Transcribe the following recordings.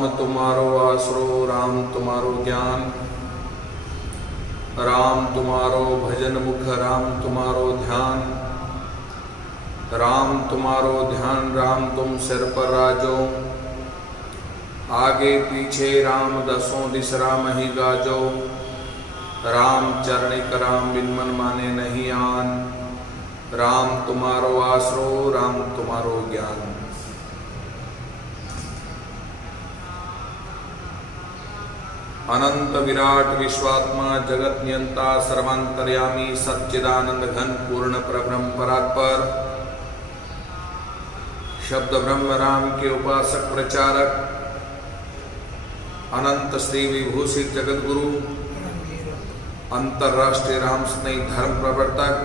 राम तुम्हारो आसरो, राम तुम्हारो ज्ञान, राम तुम्हारो भजन मुख, राम तुम्हारो ध्यान, राम तुम्हारो ध्यान, राम तुम सिर पर राजो, आगे पीछे राम दसों दिस राम ही गाजो, राम चरणिक राम बिन मन माने नहीं आन, राम तुम्हारो आसरो, राम तुम्हारो ज्ञान। अनंत विराट विश्वात्मा जगत नियंता सर्वांतर्यामी सच्चिदानंद घन पूर्ण परब्रह्म परात्पर शब्द ब्रह्म राम के उपासक प्रचारक अनंत श्री विभूषित जगत गुरु अंतर्राष्ट्रीय राम स्नेही धर्म प्रवर्तक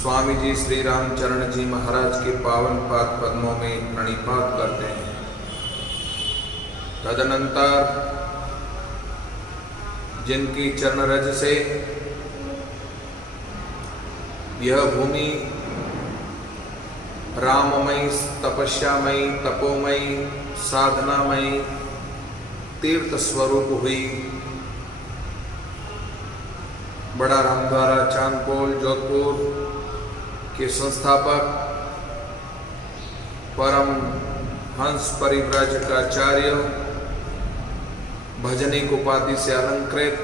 स्वामी जी श्री रामचरण जी महाराज के पावन पाद पद्मों में प्रणिपात करते हैं। तदनंतर जिनकी चरण रज से यह भूमि राममयी, तपस्यामयी, तपोमयी, साधनामयी तीर्थ स्वरूप हुई, बड़ा रामद्वारा चांदपोल जोधपुर के संस्थापक परम हंस परिव्राजकाचार्य भजनिक उपाधि से अलंकृत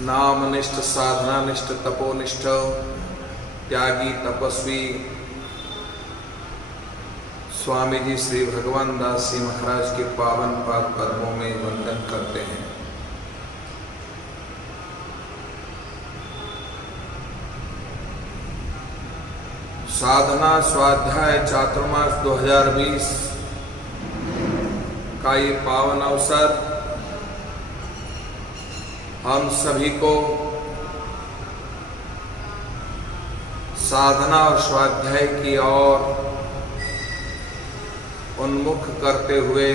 नामनिष्ठ, साधनानिष्ठ, तपोनिष्ठ, त्यागी, तपस्वी स्वामी जी श्री भगवान दास जी महाराज के पावन पाद पद्मों में वंदन करते हैं। साधना स्वाध्याय चातुर्मास 2020 का ये पावन अवसर हम सभी को साधना और स्वाध्याय की ओर उन्मुख करते हुए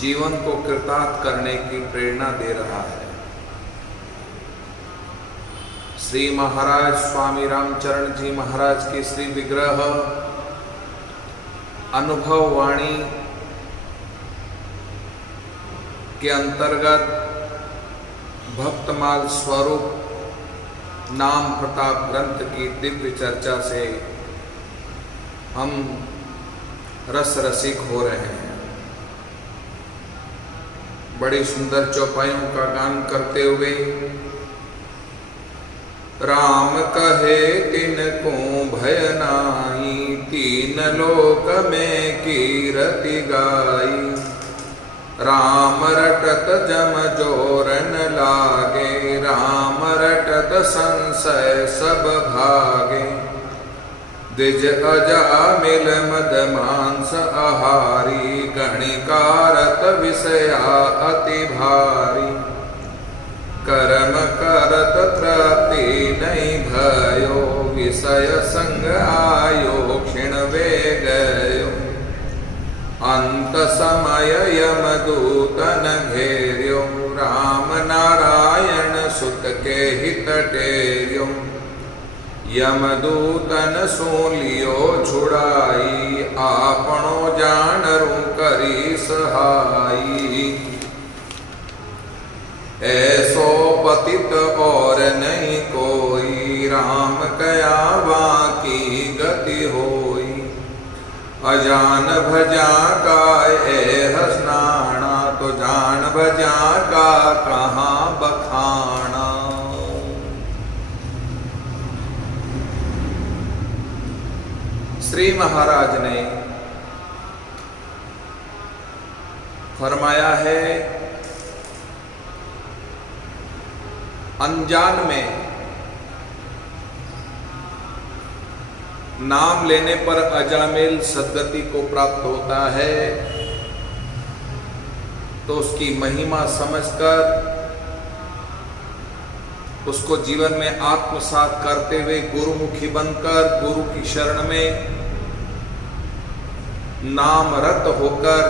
जीवन को कृतार्थ करने की प्रेरणा दे रहा है। श्री महाराज स्वामी रामचरण जी महाराज के श्री विग्रह अनुभव वाणी के अंतर्गत भक्तमाल स्वरूप नाम प्रताप ग्रंथ की दिव्य चर्चा से हम रस रसिक हो रहे हैं। बड़ी सुंदर चौपाइयों का गान करते हुए राम कहे तिनको भय नाई, तीन लोक में कीरति गाई, राम रटत जम जोरन लागे, राम रटत संशय सब भागे, द्विज अजामिल मद मांस आहारी, गणिकारत विषया अति भारी, कर्म करत तृप्ति नहीं भयो, विषय संग आयो क्षीण वे गयो, अंत समय यमदूतन घेर्यो, राम नारायण सुत के हित टेर्यो, यमदूतन सूलियो छुड़ाई, आपनो जानरु करी सहाई, ऐसो पतित और नहीं कोई, राम कया बाकी गति होई, अजान भजा का ए हसनाना, तो जान भजा का कहाँ बखाना। श्री महाराज ने फरमाया है, अनजान में नाम लेने पर अजामिल सद्गति को प्राप्त होता है, तो उसकी महिमा समझकर उसको जीवन में आत्मसात करते हुए गुरुमुखी बनकर गुरु की शरण में नाम रत होकर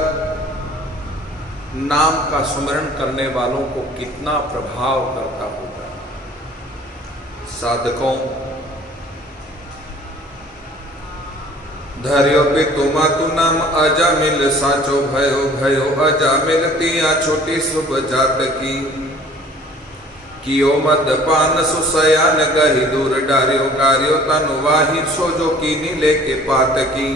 नाम का स्मरण करने वालों को कितना प्रभाव करता होगा। साधकों, धर्यो पे तुमा तु नाम अजामिल साचो भयो भयो अजामिल तिया छोटी शुभ जात की कियो मदपान सुसयान गही दूर डार्यो कार्यो तनुवाही सो जो कीनी लेके पात की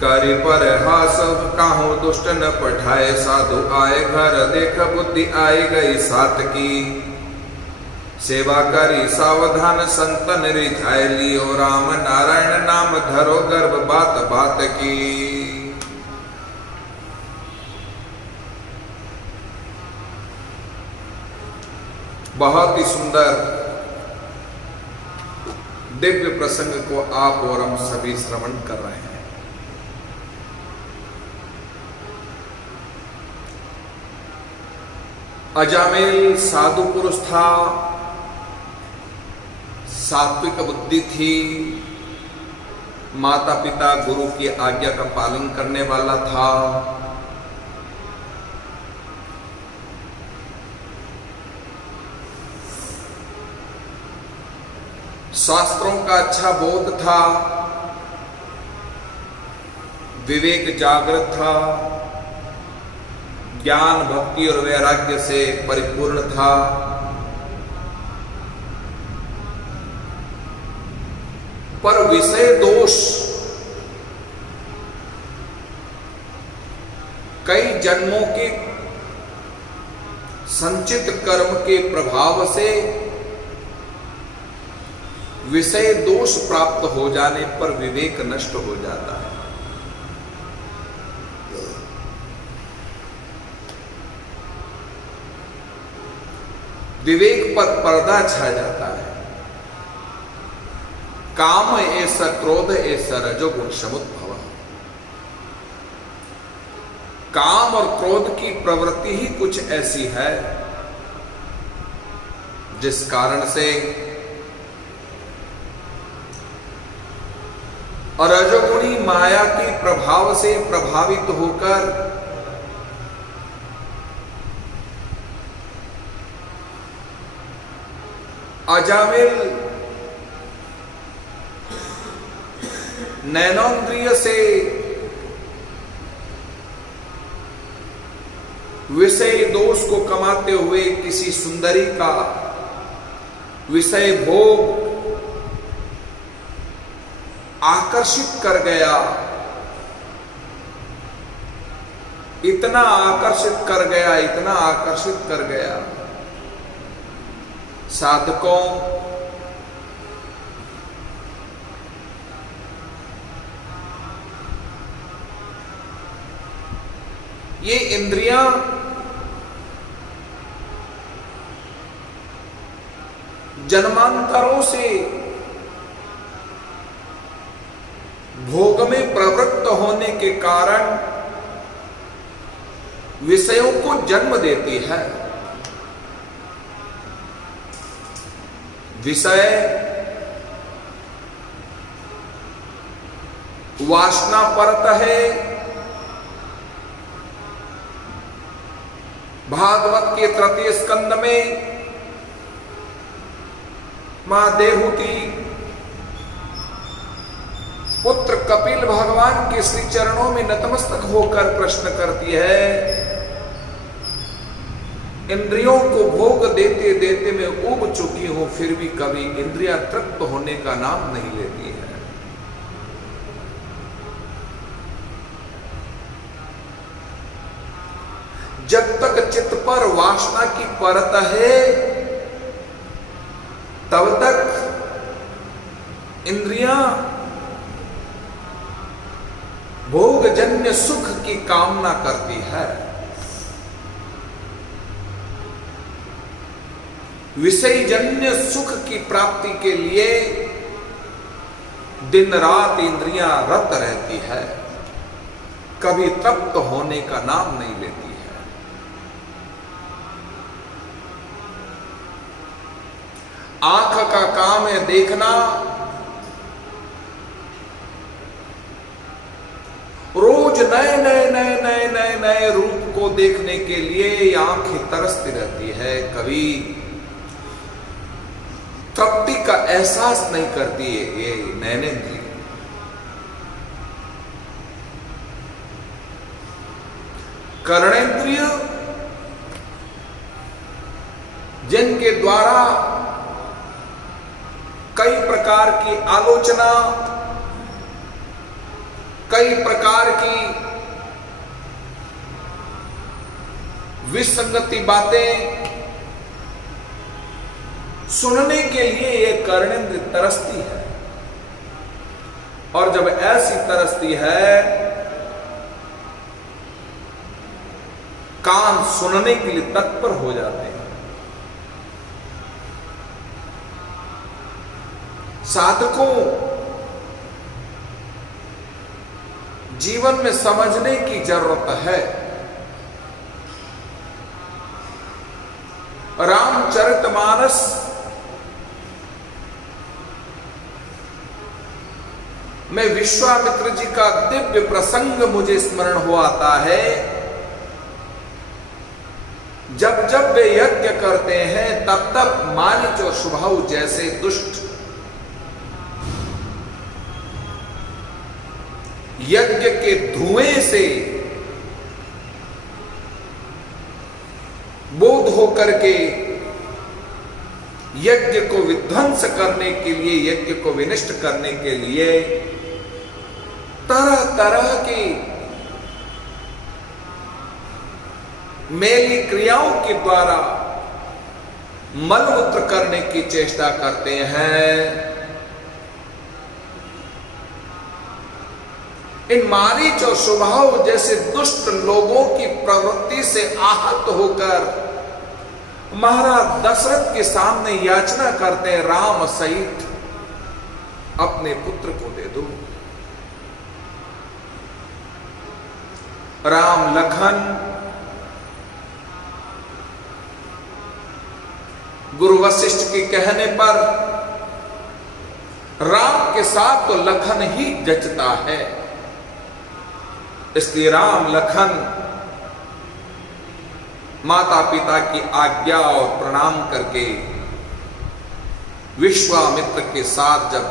करी पर हास काहू दुष्ट न पठाए साधु आए घर देख बुद्धि आई गई सात की सेवा करी सावधान संतन रिझाए लियो राम नारायण नाम धरो गर्भ बात बात की। बहुत ही सुंदर दिव्य प्रसंग को आप और हम सभी श्रवण कर रहे हैं। अजामिल साधु पुरुष था, सात्विक बुद्धि थी, माता पिता गुरु की आज्ञा का पालन करने वाला था। शास्त्रों का अच्छा बोध था, विवेक जागृत था, ज्ञान भक्ति और वैराग्य से परिपूर्ण था। पर विषय दोष कई जन्मों के संचित कर्म के प्रभाव से विषय दोष प्राप्त हो जाने पर विवेक नष्ट हो जाता है। विवेक पर पर्दा छा जाता है। काम ऐसा क्रोध ऐसा रजोगुण समुद्भव। काम और क्रोध की प्रवृत्ति ही कुछ ऐसी है जिस कारण से रजोगुणी माया के प्रभाव से प्रभावित होकर अजामिल नैनोन्द्रिय से विषय दोष को कमाते हुए किसी सुंदरी का विषय भोग आकर्षित कर गया। इतना आकर्षित कर गया, इतना आकर्षित कर गया, साधकों ये इंद्रियां जन्मांतरों से भोग में प्रवृत्त होने के कारण विषयों को जन्म देती है। विषय वासना परत है। भागवत के तृतीय स्कंद में मां देहूति पुत्र कपिल भगवान के श्री चरणों में नतमस्तक होकर प्रश्न करती है, इंद्रियों को भोग देते देते मैं ऊब चुकी हूं, फिर भी कभी इंद्रियां तृप्त होने का नाम नहीं लेती है। जब तक चित्त पर वासना की परत है तब तक इंद्रियां भोगजन्य सुख की कामना करती है। विषयजन्य सुख की प्राप्ति के लिए दिन रात इंद्रियां रत रहती है, कभी तृप्त होने का नाम नहीं लेती है। आंख का काम है देखना, रोज नए नए नए नए नए नए रूप को देखने के लिए आंखें तरसती रहती है, कभी तृप्ति का एहसास नहीं करती है ये नैनेन्द्रिय। कर्णेंद्रिय जिनके द्वारा कई प्रकार की आलोचना, कई प्रकार की विसंगति बातें सुनने के लिए यह कर्णेंद्र तरसती है। और जब ऐसी तरसती है, कान सुनने के लिए तत्पर हो जाते हैं। साधकों जीवन में समझने की जरूरत है। रामचरितमानस में विश्वामित्र जी का दिव्य प्रसंग मुझे स्मरण हो आता है। जब जब वे यज्ञ करते हैं तब तब मारीच और शुभाऊ जैसे दुष्ट यज्ञ के धुएं से बोध होकर के यज्ञ को विध्वंस करने के लिए, यज्ञ को विनष्ट करने के लिए तरह तरह की मेली क्रियाओं के द्वारा मलमूत्र करने की चेष्टा करते हैं। इन मारीच और शुभाऊ जैसे दुष्ट लोगों की प्रवृत्ति से आहत होकर महाराज दशरथ के सामने याचना करते हैं, राम सहित अपने पुत्र को दे दो। राम लखन गुरु वशिष्ठ के कहने पर राम के साथ तो लखन ही जचता है, इसलिए राम लखन माता पिता की आज्ञा और प्रणाम करके विश्वामित्र के साथ जब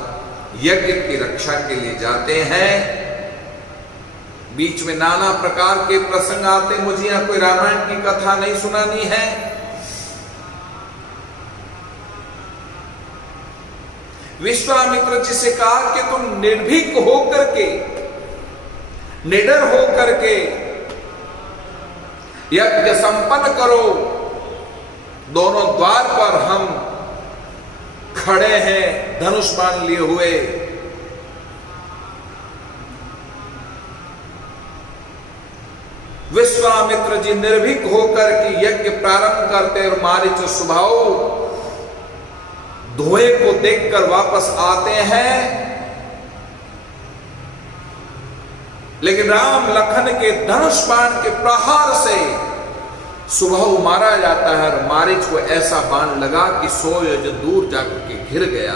यज्ञ की रक्षा के लिए जाते हैं, बीच में नाना प्रकार के प्रसंग आते। मुझे यहां कोई रामायण की कथा नहीं सुनानी है। विश्वामित्र जी से कहा कि तुम निर्भीक होकर के, निडर होकर के यज्ञ संपन्न करो। दोनों द्वार पर हम खड़े हैं धनुष बाण लिए हुए। विश्वामित्र जी निर्भीक होकर के यज्ञ प्रारंभ करते और मारीच और शुभाऊ धुएं को देखकर वापस आते हैं, लेकिन राम लखन के धनुष बाण के प्रहार से शुभाऊ मारा जाता है और मारीच को ऐसा बाण लगा कि 100 योजन दूर जाकर के घिर गया,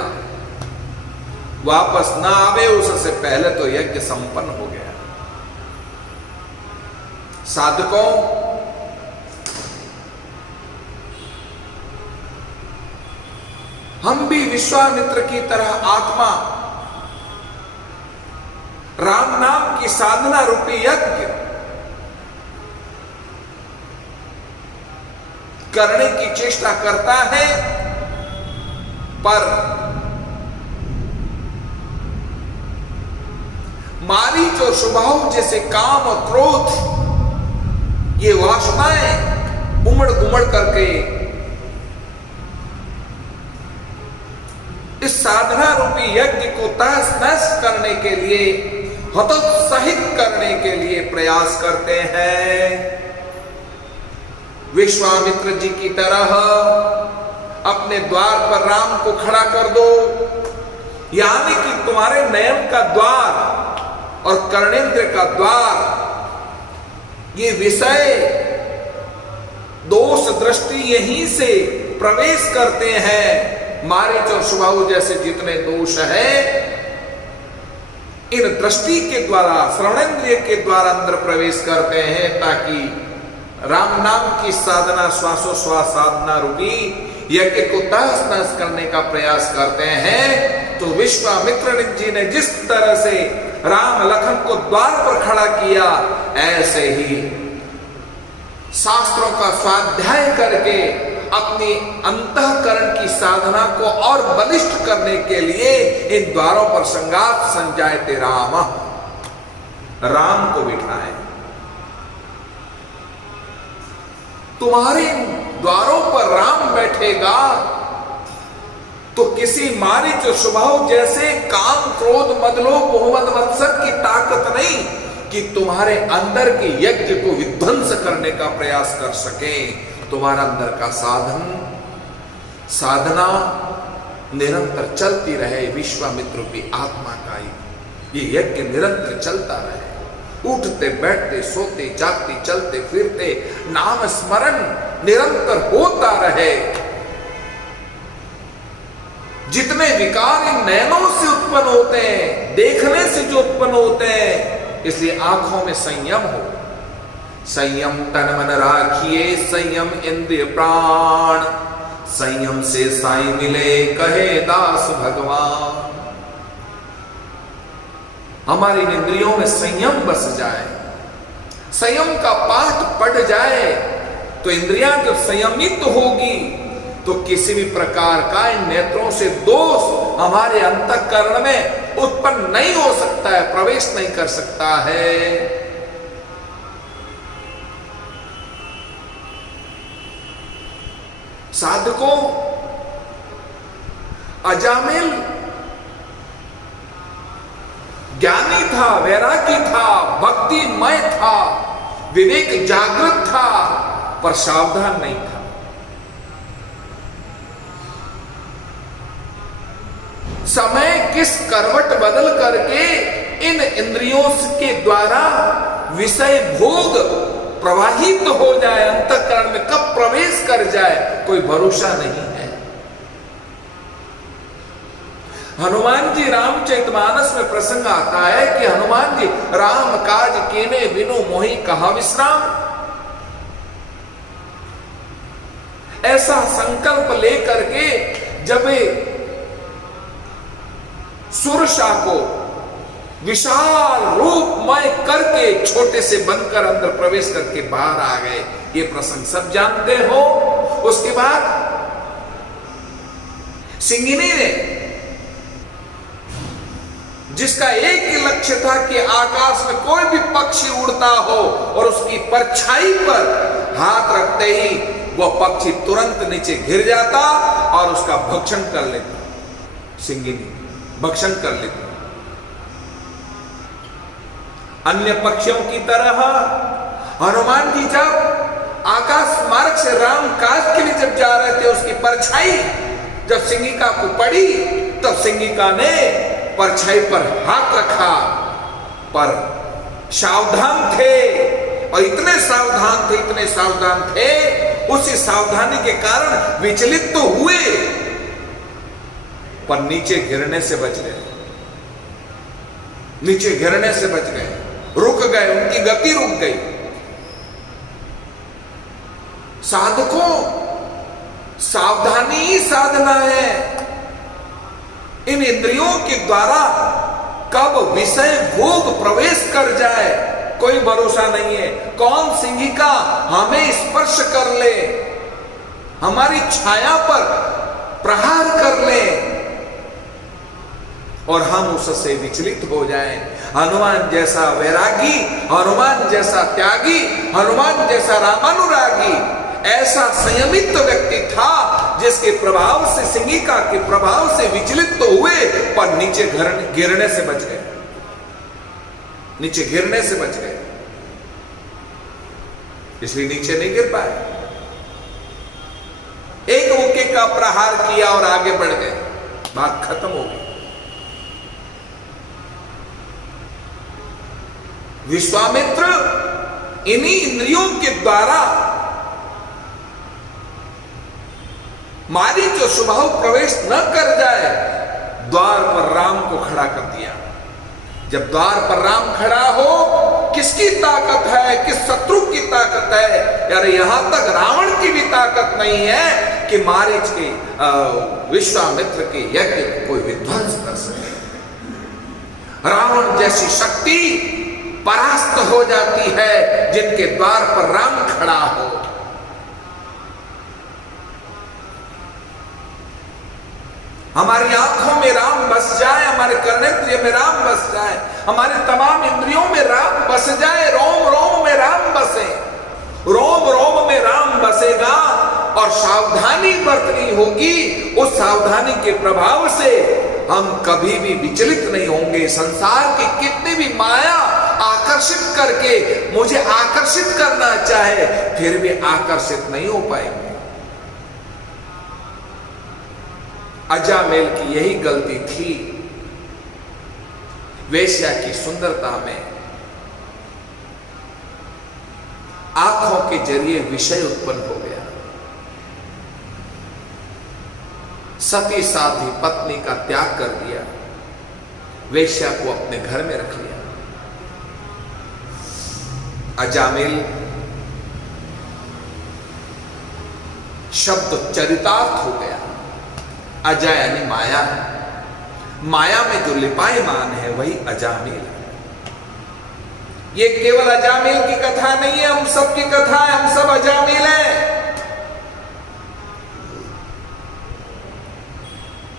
वापस ना आवे उससे पहले तो यज्ञ संपन्न हो गया। साधकों, हम भी विश्वामित्र की तरह आत्मा राम नाम की साधना रूपी यज्ञ करने की चेष्टा करता है, पर मारीच और शुभाऊ जैसे काम और क्रोध ये वासनाएं उमड़ घुमड़ करके इस साधना रूपी यज्ञ को तहस नहस करने के लिए, हतोत्साहित करने के लिए प्रयास करते हैं। विश्वामित्र जी की तरह अपने द्वार पर राम को खड़ा कर दो, यानी कि तुम्हारे नयन का द्वार और कर्णेंद्र का द्वार, ये विषय दोष दृष्टि यहीं से प्रवेश करते हैं। मारीच और शुभाऊ जैसे जितने दोष है, इन दृष्टि के द्वारा, श्रवणेंद्रिय के द्वारा अंदर प्रवेश करते हैं, ताकि राम नाम की साधना, श्वासोश्वास साधना रूपी यज्ञ को तहस नहस करने का प्रयास करते हैं। तो विश्वामित्र जी ने जिस तरह से राम लखन को द्वार पर खड़ा किया, ऐसे ही शास्त्रों का स्वाध्याय करके अपनी अंतःकरण की साधना को और बलिष्ठ करने के लिए इन द्वारों पर संगात संजायते राम, राम को बिठाए। तुम्हारे द्वारों पर राम बैठेगा तो किसी मारीच स्वभाव जैसे काम क्रोध मदलोभ मोहम्मद मत्सर की ताकत नहीं कि तुम्हारे अंदर के यज्ञ को विध्वंस करने का प्रयास कर सके। तुम्हारा अंदर का साधना निरंतर चलती रहे, विश्वामित्र की आत्मा का ये यज्ञ निरंतर चलता रहे। उठते बैठते सोते जागते चलते फिरते नाम स्मरण निरंतर होता रहे। जितने विकार इन नयनों से उत्पन्न होते हैं, देखने से जो उत्पन्न होते हैं, इसलिए आंखों में संयम हो। संयम तन मन राखिए, संयम इंद्रिय प्राण, संयम से साई मिले कहे दास भगवान। हमारी इंद्रियों में संयम बस जाए, संयम का पाठ पढ़ जाए तो इंद्रियां जब संयमित होगी तो किसी भी प्रकार का इन नेत्रों से दोष हमारे अंतःकरण में उत्पन्न नहीं हो सकता है, प्रवेश नहीं कर सकता है। साधकों, अजामिल ज्ञानी था, वैरागी था, भक्तिमय था, विवेक जागृत था, पर सावधान नहीं था। समय किस करवट बदल करके इन इंद्रियों के द्वारा विषय भोग प्रवाहित हो जाए, अंतःकरण में कब प्रवेश कर जाए, कोई भरोसा नहीं है। हनुमान जी रामचरितमानस में प्रसंग आता है कि हनुमान जी राम काज केने बिनु मोहि कहा विश्राम, ऐसा संकल्प लेकर के जब वे सुरसा को विशाल रूपमय करके छोटे से बनकर अंदर प्रवेश करके बाहर आ गए, ये प्रसंग सब जानते हो। उसके बाद सिंगिनी ने, जिसका एक ही लक्ष्य था कि आकाश में कोई भी पक्षी उड़ता हो और उसकी परछाई पर हाथ रखते ही वह पक्षी तुरंत नीचे गिर जाता और उसका भक्षण कर लेता। सिंगिनी भक्षण कर लेती। अन्य पक्षियों की तरह हनुमान जी जब आकाश मार्ग से राम काज के लिए जब जा रहे थे, उसकी परछाई जब सिंगिका को पड़ी तब सिंगिका ने परछाई पर हाथ रखा, पर सावधान थे और इतने सावधान थे, उसी सावधानी के कारण विचलित तो हुए पर नीचे गिरने से बच गए, रुक गए, उनकी गति रुक गई। साधकों, सावधानी ही साधना है। इन इंद्रियों के द्वारा कब विषय भोग प्रवेश कर जाए कोई भरोसा नहीं है। कौन सिंहिका हमें स्पर्श कर ले, हमारी छाया पर प्रहार कर ले और हम उससे विचलित हो जाएं। हनुमान जैसा वैरागी, हनुमान जैसा त्यागी, हनुमान जैसा रामानुरागी, ऐसा संयमित व्यक्ति था जिसके प्रभाव से, सिंहिका के प्रभाव से विचलित तो हुए पर नीचे गिरने से बच गए, इसलिए नीचे नहीं गिर पाए। एक मुक्के का प्रहार किया और आगे बढ़ गए, बात खत्म हो गई। विश्वामित्र इन्हीं इंद्रियों के द्वारा मारीच जो स्वभाव प्रवेश न कर जाए, द्वार पर राम को खड़ा कर दिया। जब द्वार पर राम खड़ा हो, किसकी ताकत है, किस शत्रु की ताकत है? यार यहां तक रावण की भी ताकत नहीं है कि मारीच के विश्वामित्र के यज्ञ को कोई विध्वंस कर सके। रावण जैसी शक्ति परास्त हो जाती है जिनके द्वार पर राम खड़ा हो। हमारी आंखों में राम बस जाए, हमारे कर्णेंद्रिय में राम बस जाए, हमारे तमाम इंद्रियों में राम बस जाए, रोम रोम में राम बसे। रोम रोम में राम बसेगा और सावधानी बरतनी होगी। उस सावधानी के प्रभाव से हम कभी भी विचलित नहीं होंगे। संसार की कितनी भी माया आकर्षित करके मुझे आकर्षित करना चाहे, फिर भी आकर्षित नहीं हो पाएंगे। अजामेल की यही गलती थी। वेश्या की सुंदरता में आंखों के जरिए विषय उत्पन्न हो गया। सती साधी पत्नी का त्याग कर दिया, वेश्या को अपने घर में रख लिया। अजामेल शब्द चरितार्थ हो गया। अजा यानी माया, माया में जो लिपायमान है वही अजामेल है। ये केवल अजामेल की कथा नहीं है, हम सब की कथा है, हम सब अजामेल हैं।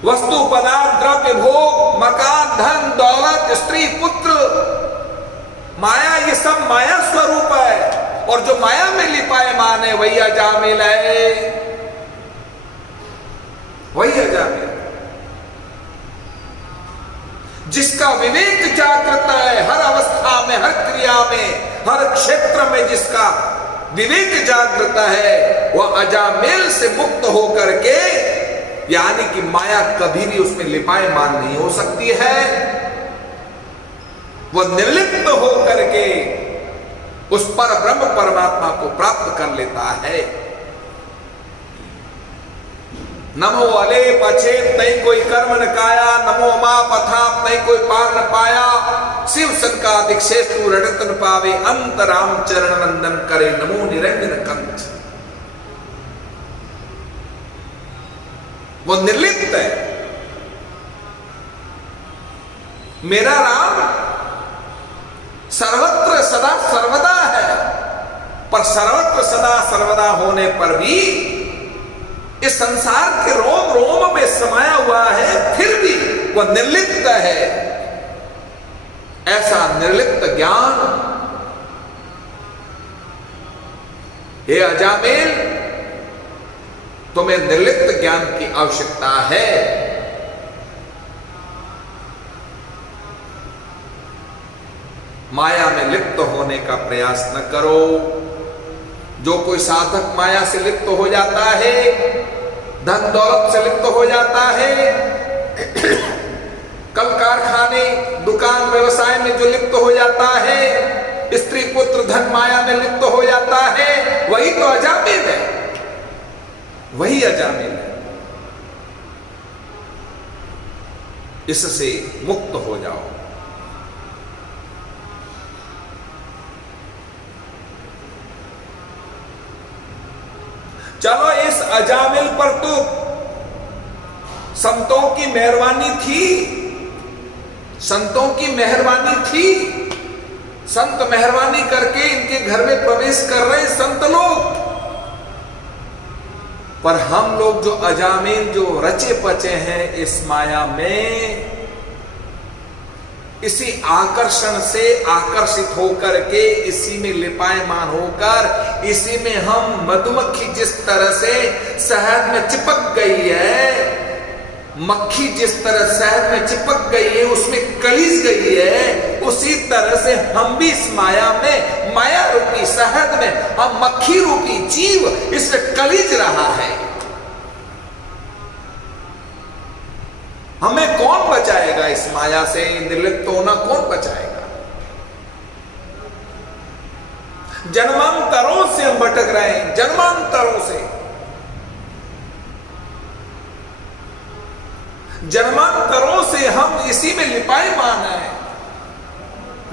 वस्तु पदार्थ द्रव्य भोग मकान धन दौलत स्त्री पुत्र माया, ये सब माया स्वरूप है और जो माया में लिपायमान है वही अजामेल है, वही अजामेल। जिसका विवेक जागृत है, हर अवस्था में, हर क्रिया में, हर क्षेत्र में जिसका विवेक जागृत है, वह अजामेल से मुक्त होकर के, यानी कि माया कभी भी उसमें लिपायमान नहीं हो सकती है। वह निर्लिप्त होकर के उस पर ब्रह्म परमात्मा को प्राप्त कर लेता है। नमो अले पछेत नहीं कोई कर्म न काया, नमो मा पथाप नहीं कोई पार न पाया, शिव संकादिक शेषु रटत न पावे, अंत राम चरण नंदन करे, नमो निरंजन कंठ। वो निर्लिप्त है। मेरा राम सर्वत्र सदा सर्वदा है, पर सर्वत्र सदा सर्वदा होने पर भी इस संसार के रोम रोम में समाया हुआ है, फिर भी वह निर्लिप्त है। ऐसा निर्लिप्त ज्ञान, हे अजामेल, तुम्हें निर्लिप्त ज्ञान की आवश्यकता है। माया में लिप्त होने का प्रयास न करो। जो कोई साधक माया से लिप्त हो जाता है, धन दौलत से लिप्त हो जाता है, कल कारखाने दुकान व्यवसाय में जो लिप्त हो जाता है, स्त्री पुत्र धन माया में लिप्त हो जाता है, वही तो अजामेल है, वही अजामेल है। इससे मुक्त हो जाओ। चलो, इस अजामिल पर तो संतों की मेहरबानी थी, संतों की मेहरबानी थी। संत मेहरबानी करके इनके घर में प्रवेश कर रहे संत लोग। पर हम लोग जो अजामिल, जो रचे पचे हैं इस माया में, इसी आकर्षण से आकर्षित होकर के, इसी में लिपायमान होकर, इसी में हम, मधुमक्खी जिस तरह से शहद में चिपक गई है, मक्खी जिस तरह शहद में चिपक गई है, उसमें कलिज गई है, उसी तरह से हम भी इस माया में, माया रूपी शहद में, हम मक्खी रूपी जीव इसमें कलिज रहा है। हमें कौन बचाएगा इस माया से? निर्लिप्त होना कौन बचाएगा? जन्मांतरों से हम भटक रहे हैं, जन्मांतरों से, जन्मांतरों से हम इसी में लिपायमान हैं।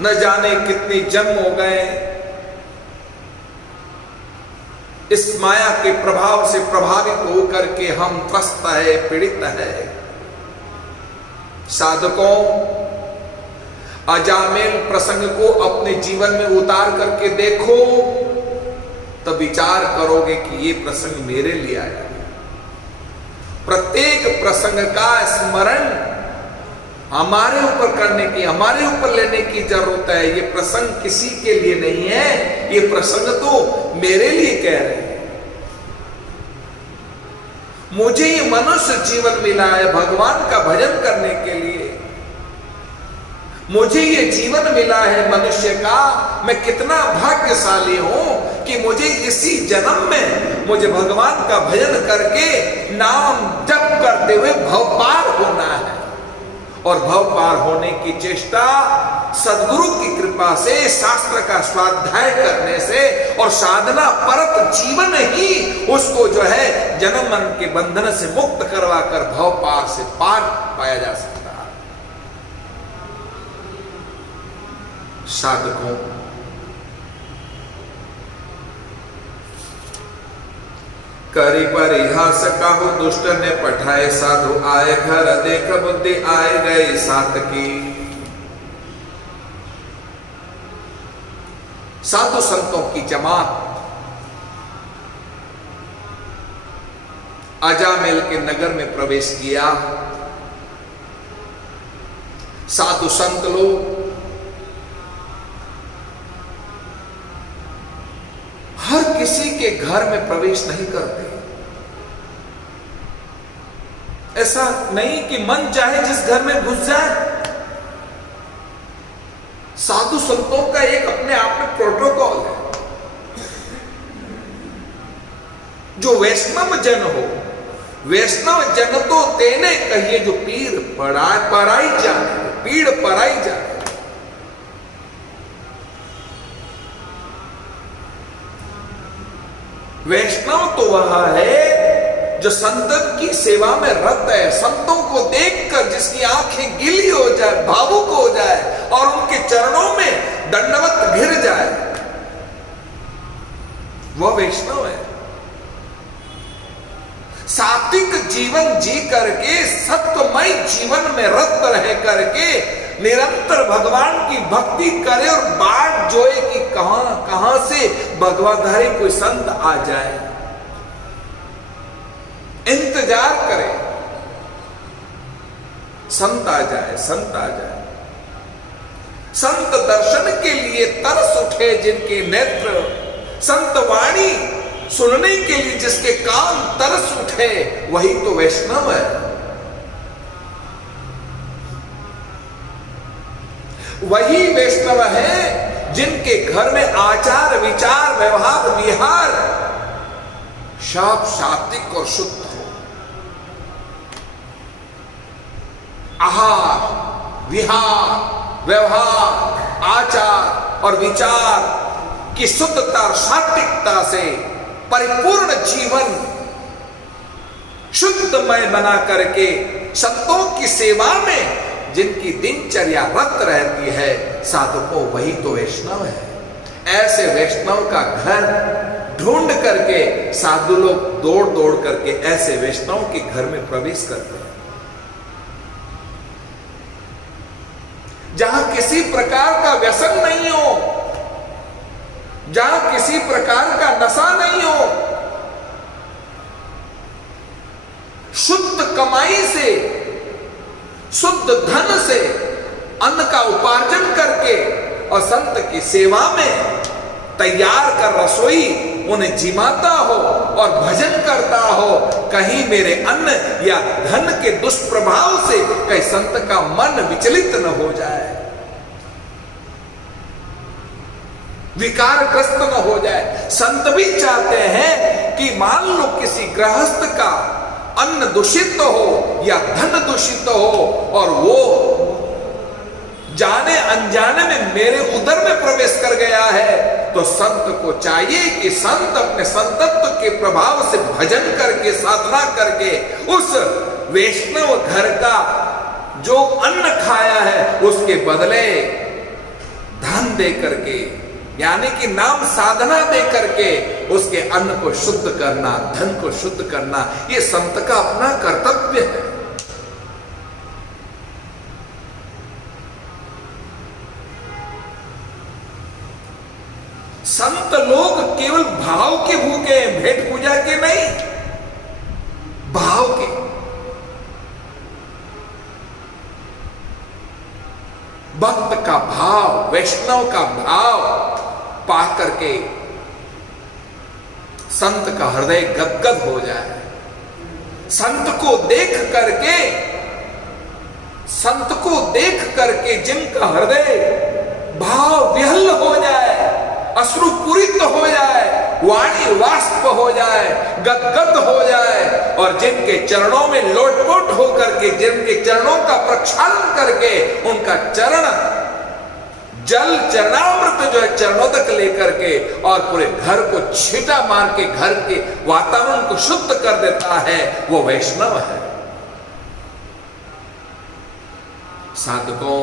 न जाने कितनी जन्म हो गए इस माया के प्रभाव से प्रभावित होकर के हम त्रस्त है, पीड़ित है। साधकों, अजामिल प्रसंग को अपने जीवन में उतार करके देखो, तब विचार करोगे कि ये प्रसंग मेरे लिए आया। प्रत्येक प्रसंग का स्मरण हमारे ऊपर करने की, हमारे ऊपर लेने की जरूरत है। ये प्रसंग किसी के लिए नहीं है, ये प्रसंग तो मेरे लिए कह रहे हैं। मुझे ये मनुष्य जीवन मिला है भगवान का भजन करने के लिए। मुझे ये जीवन मिला है मनुष्य का, मैं कितना भाग्यशाली हूं कि मुझे इसी जन्म में मुझे भगवान का भजन करके नाम जप करते हुए भव पार होना है। और भव पार होने की चेष्टा सद्गुरु की कृपा से, शास्त्र का स्वाध्याय करने से और साधना परत जीवन ही उसको जो है जन्म मरण के बंधन से मुक्त करवा कर भव पार से पार पाया जा सकता है। साधकों, करी परिहास काहू दुष्ट ने पठाए, साधु आए घर देख बुद्धि आए गई सात की। साधु संतों की जमात अजामिल के नगर में प्रवेश किया। साधु संत लोग हर किसी के घर में प्रवेश नहीं करते। ऐसा नहीं कि मन चाहे जिस घर में घुस जाए। साधु संतों का एक अपने आप में प्रोटोकॉल है। जो वैष्णव जन हो, वैष्णव जन तो तेने कहिए जो पीर पराई जाने, पीड़ पराई जाने। वैष्णव तो वह है जो संतन की सेवा में रत है, संतों को देखकर जिसकी आंखें गीली हो जाए, भावुक हो जाए और उनके चरणों में दंडवत घिर जाए, वह वैष्णव है। सात्विक जीवन जी करके, सत्वमय जीवन में रत रह करके निरंतर भगवान की भक्ति करे और बाट जोए कि कहां से भगवाधारी कोई संत आ जाए। इंतजार करे, संत आ जाए, संत आ जाए। संत दर्शन के लिए तरस उठे जिनके नेत्र, संत वाणी सुनने के लिए जिसके कान तरस उठे, वही तो वैष्णव है। वही वैष्णव है जिनके घर में आचार विचार व्यवहार विहार सब सात्विक और शुद्ध हो। आहार विहार व्यवहार आचार और विचार की शुद्धता और सात्विकता से परिपूर्ण जीवन शुद्धमय बना करके संतों की सेवा में जिनकी दिनचर्या रत रहती है, साधकों वही तो वैष्णव है। ऐसे वैष्णव का घर ढूंढ करके साधु लोग दौड़ दौड़ करके ऐसे वैष्णव के घर में प्रवेश करते हैं, जहां किसी प्रकार का व्यसन नहीं हो, जहां किसी प्रकार का नशा नहीं हो, शुद्ध कमाई से शुद्ध धन से अन्न का उपार्जन करके और संत की सेवा में तैयार कर रसोई उन्हें जिमाता हो और भजन करता हो। कहीं मेरे अन्न या धन के दुष्प्रभाव से कहीं संत का मन विचलित न हो जाए, विकारग्रस्त न हो जाए। संत भी चाहते हैं कि मान लो किसी गृहस्थ का अन्न दूषित हो या धन दूषित हो और वो जाने अनजाने में मेरे उदर में प्रवेश कर गया है, तो संत को चाहिए कि संत अपने संतत्व के प्रभाव से भजन करके साधना करके उस वैष्णव घर का जो अन्न खाया है उसके बदले धन दे करके, यानी कि नाम साधना दे करके उसके अन्न को शुद्ध करना, धन को शुद्ध करना, ये संत का अपना कर्तव्य है। केवल भाव के भूखे हैं, भेंट पूजा के नहीं, भाव के। भक्त का भाव, वैष्णव का भाव पा करके संत का हृदय गदगद हो जाए, संत को देख करके जिनका हृदय भाव विहल हो जाए, अश्रुपूरित हो जाए, वाणी वाष्प हो जाए, गदगद हो जाए, और जिनके चरणों में लोटपोट हो करके, जिनके चरणों का प्रक्षालन करके उनका चरण जल, चरणामृत जो है चरणों तक लेकर के और पूरे घर को छींटा मार के घर के वातावरण को शुद्ध कर देता है, वो वैष्णव है। साधकों,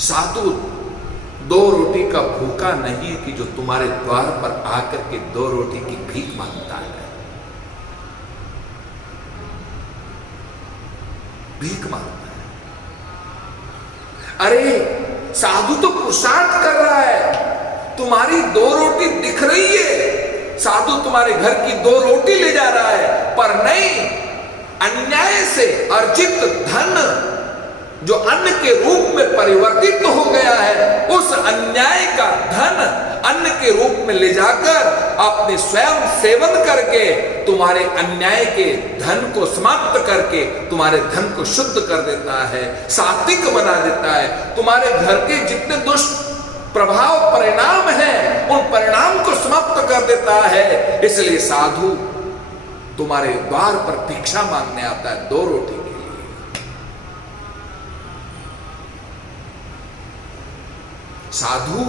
साधु दो रोटी का भूखा नहीं है कि जो तुम्हारे द्वार पर आकर के दो रोटी की भीख मांगता है, भीख मांगता है। अरे साधु तो पुरुषार्थ कर रहा है, तुम्हारी दो रोटी दिख रही है, साधु तुम्हारे घर की दो रोटी ले जा रहा है, पर नहीं, अन्याय से अर्जित धन जो अन्न के रूप में परिवर्तित हो गया है, उस अन्याय का धन अन्न के रूप में ले जाकर अपने स्वयं सेवन करके तुम्हारे अन्याय के धन को समाप्त करके तुम्हारे धन को शुद्ध कर देता है, सात्विक बना देता है। तुम्हारे घर के जितने दुष्ट प्रभाव परिणाम हैं, उन परिणाम को समाप्त कर देता है। इसलिए साधु तुम्हारे द्वार पर भिक्षा मांगने आता है दो रोटी के लिए। साधु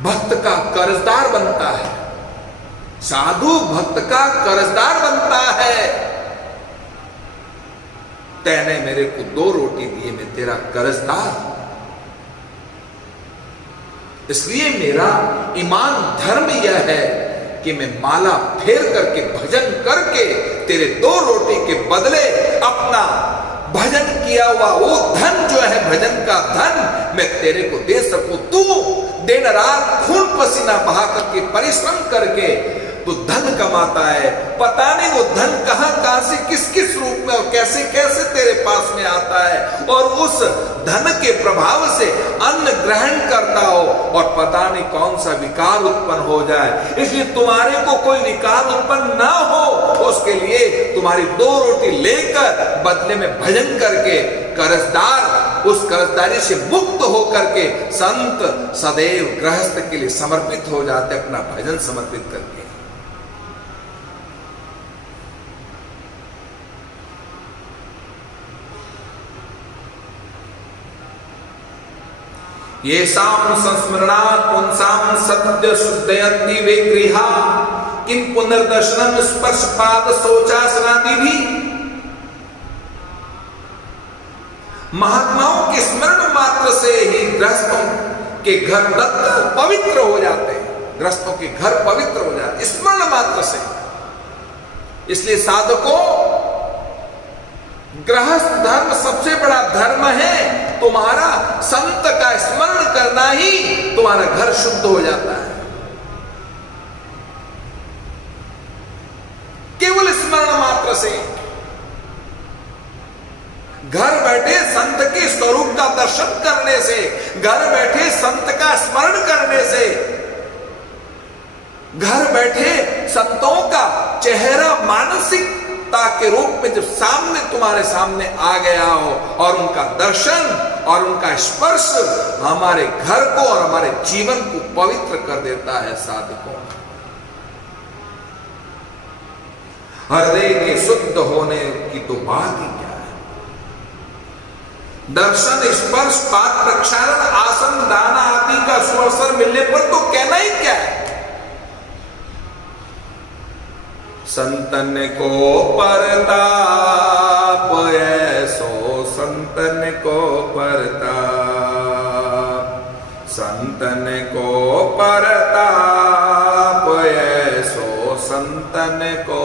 भक्त का कर्जदार बनता है, साधु भक्त का कर्जदार बनता है। तैने मेरे को दो रोटी दी, मैं तेरा कर्जदार हूं, इसलिए मेरा ईमान धर्म यह है कि मैं माला फेर करके भजन करके तेरे दो रोटी के बदले अपना भजन किया हुआ वो धन जो है भजन का धन मैं तेरे को दे सकूं। तू दिन रात खून पसीना बहा करके परिश्रम करके तो धन कमाता है, पता नहीं वो धन कहां से किस किस रूप में और कैसे कैसे तेरे पास में आता है, और उस धन के प्रभाव से अन्न ग्रहण करता हो और पता नहीं कौन सा विकार उत्पन्न हो जाए। इसलिए तुम्हारे को कोई विकार उत्पन्न ना हो, उसके लिए तुम्हारी दो रोटी लेकर बदले में भजन करके कर्जदार उस कर्जदारी से मुक्त होकर के संत सदैव गृहस्थ के लिए समर्पित हो जाते, अपना भजन समर्पित करके। ये साम संस्मरणात् पुंसाम सद्य शुद्धयन्ति वे गृहा किं पुनर्दर्शनम स्पर्श पाद शौचासनादि भी। महात्माओं के स्मरण मात्र से ही गृहस्थों के घर पवित्र हो जाते हैं, गृहस्थों के घर पवित्र हो जाते हैं स्मरण मात्र से। इसलिए साधकों, गृहस्थ धर्म सबसे बड़ा धर्म है। तुम्हारा संत का स्मरण करना ही तुम्हारा घर शुद्ध हो जाता है। केवल स्मरण मात्र से, घर बैठे संत के स्वरूप का दर्शन करने से, घर बैठे संत का स्मरण करने से, घर बैठे संतों का चेहरा मानसिकता के रूप में जब सामने तुम्हारे सामने आ गया हो और उनका दर्शन और उनका स्पर्श हमारे घर को और हमारे जीवन को पवित्र कर देता है। साधकों, हृदय के शुद्ध होने की तो बात ही क्या है। दर्शन, स्पर्श, पाद प्रक्षालन, आसन, दाना आदि का सुअवसर मिलने पर तो कहना ही क्या है। संतन को परताप ऐसो संतन को परताप, संतन को परताप ऐसो संतन को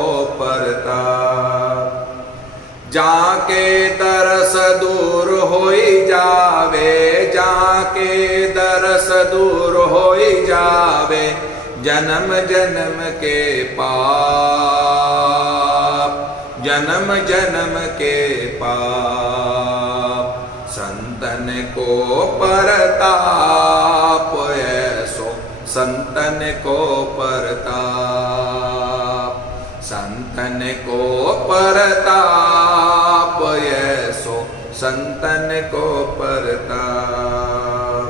जाके दरस दूर होई जावे, जाके दरस दूर होई जावे, जन्म जन्म के पाप, जन्म जन्म के पाप। संतन को परताप ऐसो, संतन को परताप, संतन को परताप ऐसो, संतन को परताप।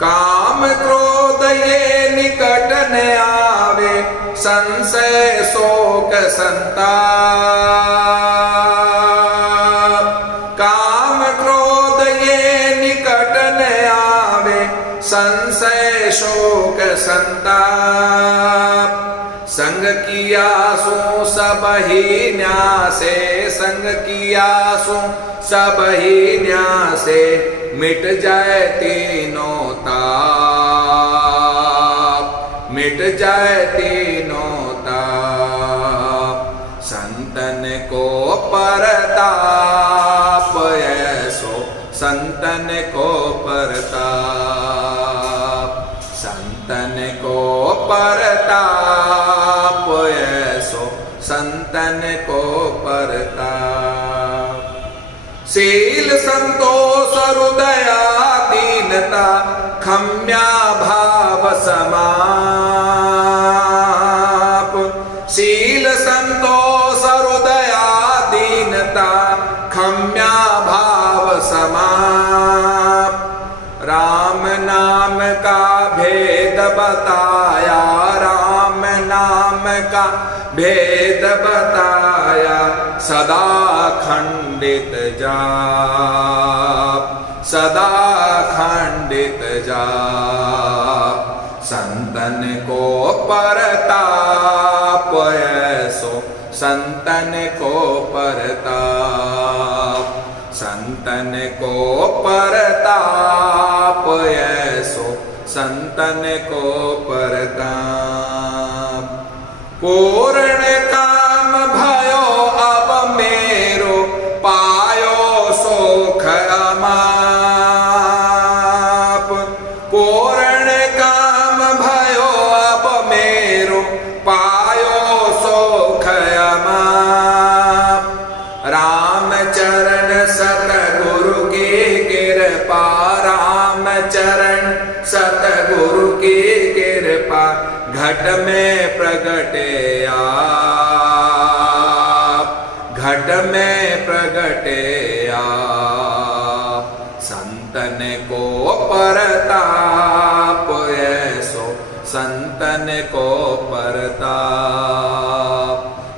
काम क्रोध ये निकट न आवे, संशय शोक संताप। काम क्रोध ये निकट न आवे, संशय शोक संताप। संग किया सो सब ही न्यासे, संग किया सो सब ही न्यासे, मिट जाए तीनों ताप, मिट जाए तीनों ताप। संतन को परताप ऐसो, संतन को परताप, संतन को परताप ऐसो, संतन को परताप। शील संतोष हृदया दीनता, खम्या भाव समाप। शील संतोष हृदया दीनता, खम्या भाव समाप। राम नाम का भेद बताया, राम नाम का भेद बताया, सदा खंडित जाप, सदा खंडित जाप। संतन को परताप ऐसो, संतन को परताप, संतन को परताप ऐसो, संतन को परताप। पूर्ण काम भयो अब मेरो, पायो सोख अमाप। पूर्ण काम भयो अब मेरो, पायो सोख अमाप। राम चरण सतगुरु की कृपा, राम चरण सतगुरु की कृपा, घट में प्रगटे आप, घट में प्रगटे आप। संतन को परताप ऐसो, संतन को परताप,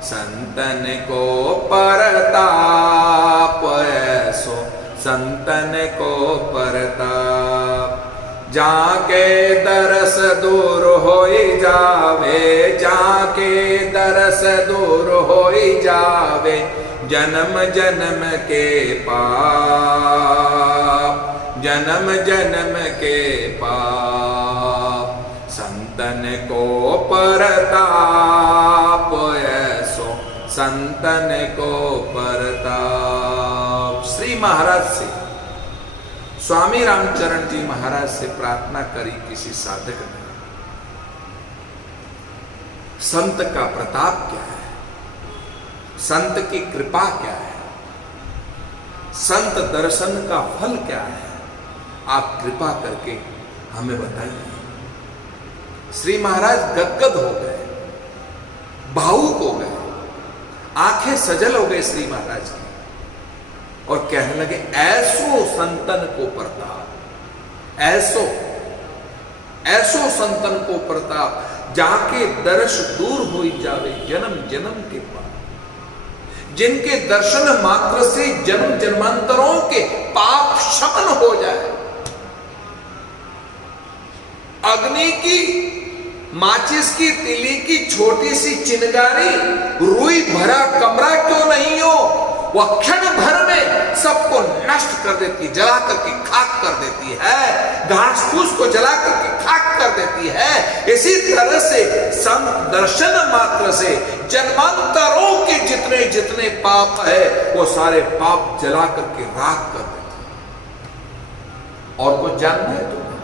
संतन को परताप ऐसो, संतन को परताप। जाके दरस दूर होई जावे, जाके दरस दूर होई जावे, जन्म जन्म के पाप, जन्म जन्म के पाप। संतन को परताप ऐसो, संतन को परताप। श्री महाराज से, स्वामी रामचरण जी महाराज से प्रार्थना करी किसी साधक ने, संत का प्रताप क्या है, संत की कृपा क्या है, संत दर्शन का फल क्या है, आप कृपा करके हमें बताइए। श्री महाराज गदगद हो गए, भावुक हो गए, आंखें सजल हो गए श्री महाराज की, और कहने लगे ऐसो संतन को प्रताप, ऐसो ऐसो संतन को प्रताप, जाके दर्श दूर हो जावे जन्म जन्म के पाप। जिनके दर्शन मात्र से जन्म जन्मांतरों के पाप शमन हो जाए। अग्नि की, माचिस की तिली की छोटी सी चिनगारी रुई भरा कमरा क्यों नहीं हो, वह क्षण भर में सबको नष्ट कर देती, जला करके खाक कर देती है, घास फूस को जला करके खाक कर देती है। इसी तरह से संत दर्शन मात्र से जन्मांतरों के जितने जितने पाप है वो सारे पाप जला करके राख कर देते। और कुछ जानना है तुम्हें,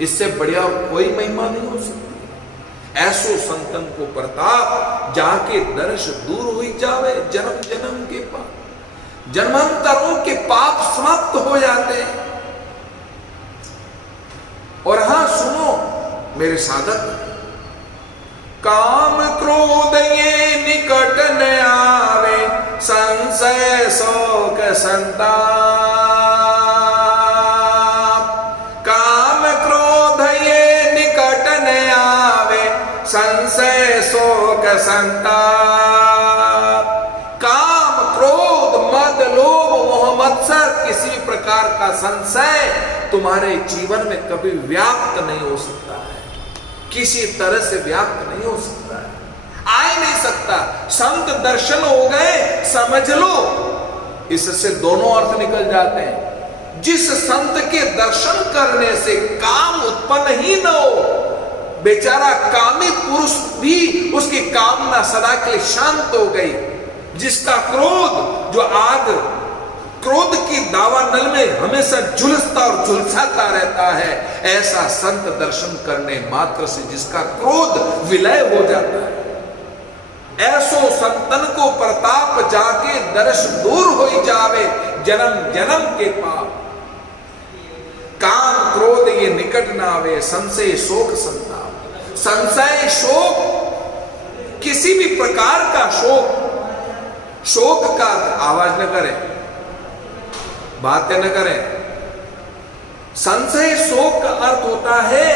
इससे बढ़िया कोई महिमा नहीं हो सकती। ऐसो संतन को प्रताप, जाके दर्श दूर हुई जावे जन्म जन्म के पाप। जन्मांतरों के पाप समाप्त हो जाते हैं। और हां सुनो मेरे साधक, काम क्रोध ये निकट न आवे, संशय शोक संताप। काम क्रोध ये निकट न आवे, संशय शोक संताप। काम क्रोध मद लोभ मोह मत्सर किसी प्रकार का संशय तुम्हारे जीवन में कभी व्याप्त नहीं हो सकता है, किसी तरह से व्याप्त नहीं हो सकता है, आ ही नहीं सकता। संत दर्शन हो गए समझ लो, इससे दोनों अर्थ निकल जाते हैं। जिस संत के दर्शन करने से काम उत्पन्न ही न हो, बेचारा कामी पुरुष भी उसकी कामना सदा के लिए शांत हो गई। जिसका क्रोध, जो आग क्रोध की दावानल में हमेशा झुलसता और झुलसाता रहता है, ऐसा संत दर्शन करने मात्र से जिसका क्रोध विलय हो जाता है। ऐसो संतन को प्रताप, जाके दर्श दूर हो जावे जन्म जन्म के पाप। काम क्रोध ये निकट ना आवे, संशय शोक संताप। संशय शोक, किसी भी प्रकार का शोक, शोक का आवाज न करें, बातें न करें। संशय शोक का अर्थ होता है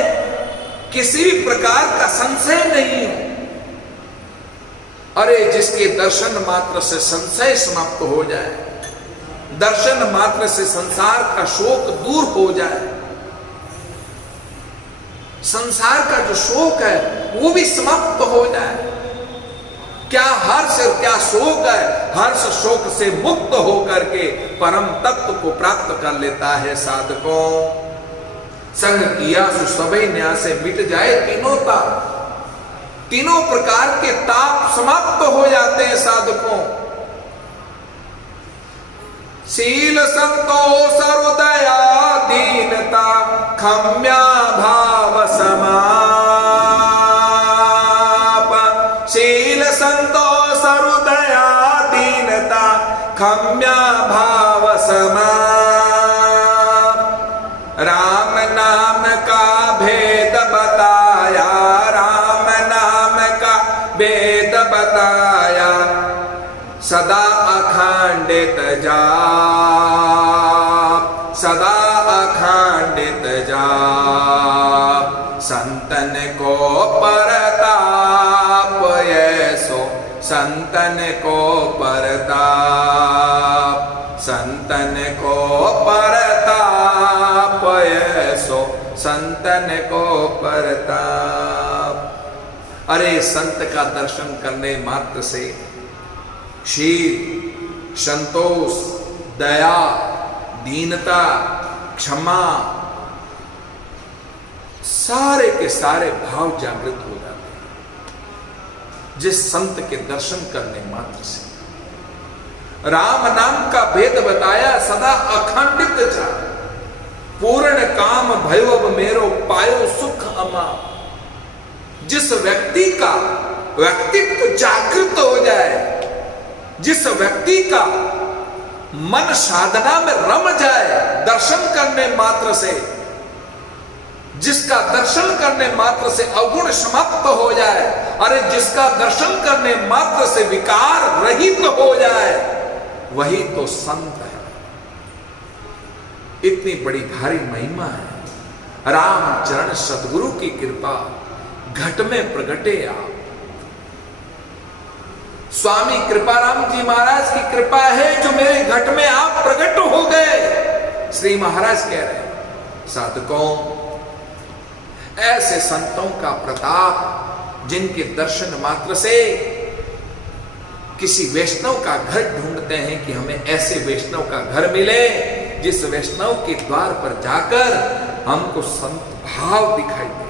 किसी भी प्रकार का संशय नहीं हो। अरे जिसके दर्शन मात्र से संशय समाप्त हो जाए, दर्शन मात्र से संसार का शोक दूर हो जाए, संसार का जो शोक है वो भी समाप्त हो जाए। क्या हर्ष क्या शोक है, हर्ष शोक से मुक्त होकर के परम तत्व को प्राप्त कर लेता है साधकों। संग किया सु सबे न्याय से मिट जाए तीनों ताप। तीनों प्रकार के ताप समाप्त हो जाते हैं साधकों। शील संतोष हृदया दीनता, क्षम्या भाव समाप। शील संतोष हृदया दीनता, क्षम्या भाव समाप। राम नाम का भेद बताया, राम नाम का भेद बताया, सदा अखंडित जाप, सदा अखंडित जाप। संतन को परताप ऐसो, संतन को परताप, संतन को परताप ऐसो, संतन को परताप। अरे संत का दर्शन करने मात्र से शील, संतोष, दया, दीनता, क्षमा, सारे के सारे भाव जागृत हो जाते हैं जिस संत के दर्शन करने मात्र से। राम नाम का भेद बताया, सदा अखंडित जा। पूर्ण काम भयो अब मेरो, पायो सुख अमा। जिस व्यक्ति का व्यक्तित्व जागृत हो जाए, जिस व्यक्ति का मन साधना में रम जाए दर्शन करने मात्र से, जिसका दर्शन करने मात्र से अवगुण समाप्त हो जाए, अरे जिसका दर्शन करने मात्र से विकार रहित हो जाए, वही तो संत है। इतनी बड़ी भारी महिमा है। रामचरण सदगुरु की कृपा घट में प्रगटे आप। स्वामी कृपाराम जी महाराज की कृपा है जो मेरे घट में आप प्रकट हो गए। श्री महाराज कह रहे हैं साधकों, ऐसे संतों का प्रताप जिनके दर्शन मात्र से किसी वैष्णव का घर ढूंढते हैं कि हमें ऐसे वैष्णव का घर मिले जिस वैष्णव के द्वार पर जाकर हमको संत भाव दिखाई दे।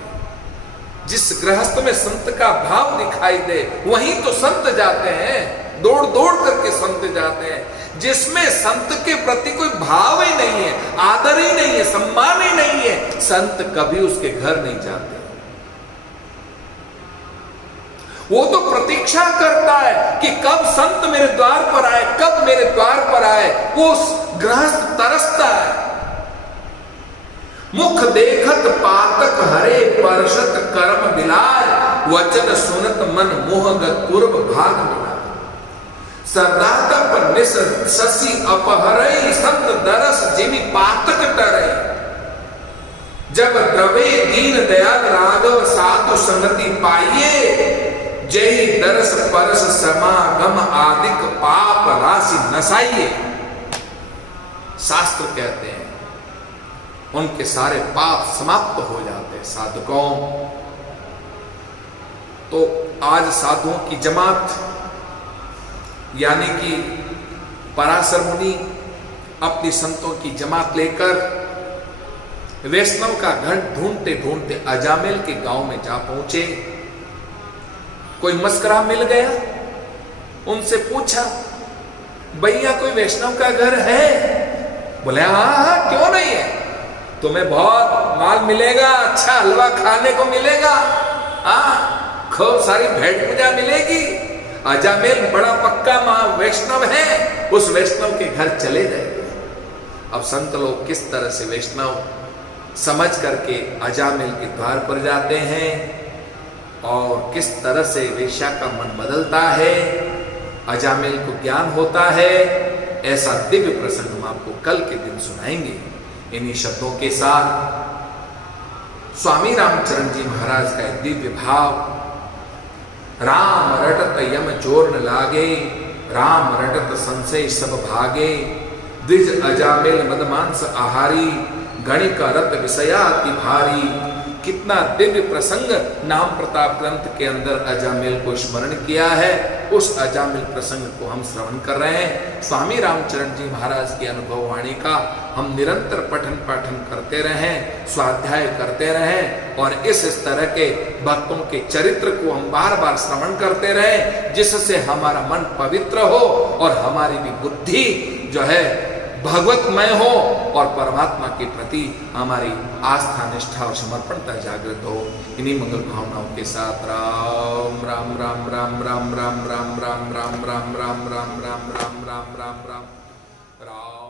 जिस गृहस्थ में संत का भाव दिखाई दे वहीं तो संत जाते हैं, दौड़ दौड़ करके संत जाते हैं। जिसमें संत के प्रति कोई भाव ही नहीं है, आदर ही नहीं है, सम्मान ही नहीं है, संत कभी उसके घर नहीं जाते। वो तो प्रतीक्षा करता है कि कब संत मेरे द्वार पर आए, कब मेरे द्वार पर आए। वो गृहस्थ तरसता है। मुख देखत पातक हरे परसत कर्म बिलाय, वचन सुनत मन मोहगत पूर्व भाग मिला। सरदाता पर निस ससी अपहरई, संत दरस जिमि पातक टरे। जब द्रवे दीन दयाल राघव साधु संगति पाइये, जय दरस परस समागम आदिक पाप राशि नसाइए। शास्त्र कहते हैं उनके सारे पाप समाप्त हो जाते हैं साधुकों। तो आज साधुओं की जमात यानी कि पराशर मुनि अपनी संतों की जमात लेकर वैष्णव का घर ढूंढते ढूंढते अजामेल के गांव में जा पहुंचे। कोई मस्करा मिल गया, उनसे पूछा, भैया कोई वैष्णव का घर है? बोले हाँ, क्यों नहीं है, तुम्हें बहुत माल मिलेगा, अच्छा हलवा खाने को मिलेगा, खूब सारी भेंट पूजा मिलेगी। अजामेल बड़ा पक्का वैष्णव है, उस वैष्णव के घर चले गए। अब संत लोग किस तरह से वैष्णव समझ करके अजामेल के द्वार पर जाते हैं और किस तरह से वेश्या का मन बदलता है, अजामेल को ज्ञान होता है, ऐसा दिव्य प्रसंग हम आपको कल के दिन सुनाएंगे। इन्हीं शब्दों के साथ स्वामी रामचरण जी महाराज का दिव्य भाव, राम रटत यम जोर न लागे, राम रटत संशय सब भागे, द्विज अजामेल मदमांस आहारी, गणिक रत विषयाति भारी। कितना दिव्य प्रसंग नाम प्रताप ग्रंथ के अंदर अजामेल को स्मरण किया है। उस अजामेल प्रसंग को हम श्रवण कर रहे हैं। स्वामी रामचरण जी महाराज की अनुभव वाणी का हम निरंतर पठन पाठन करते रहें, स्वाध्याय करते रहें और इस तरह के भक्तों के चरित्र को हम बार बार श्रवण करते रहें, जिससे हमारा मन पवित्र हो और हमारी भी बुद्धि जो है भगवतमय हो और परमात्मा के प्रति हमारी आस्था, निष्ठा और समर्पणता जागृत हो। इन्हीं मंगल भावनाओं के साथ राम राम राम राम राम राम राम राम राम राम राम राम राम राम राम राम राम राम।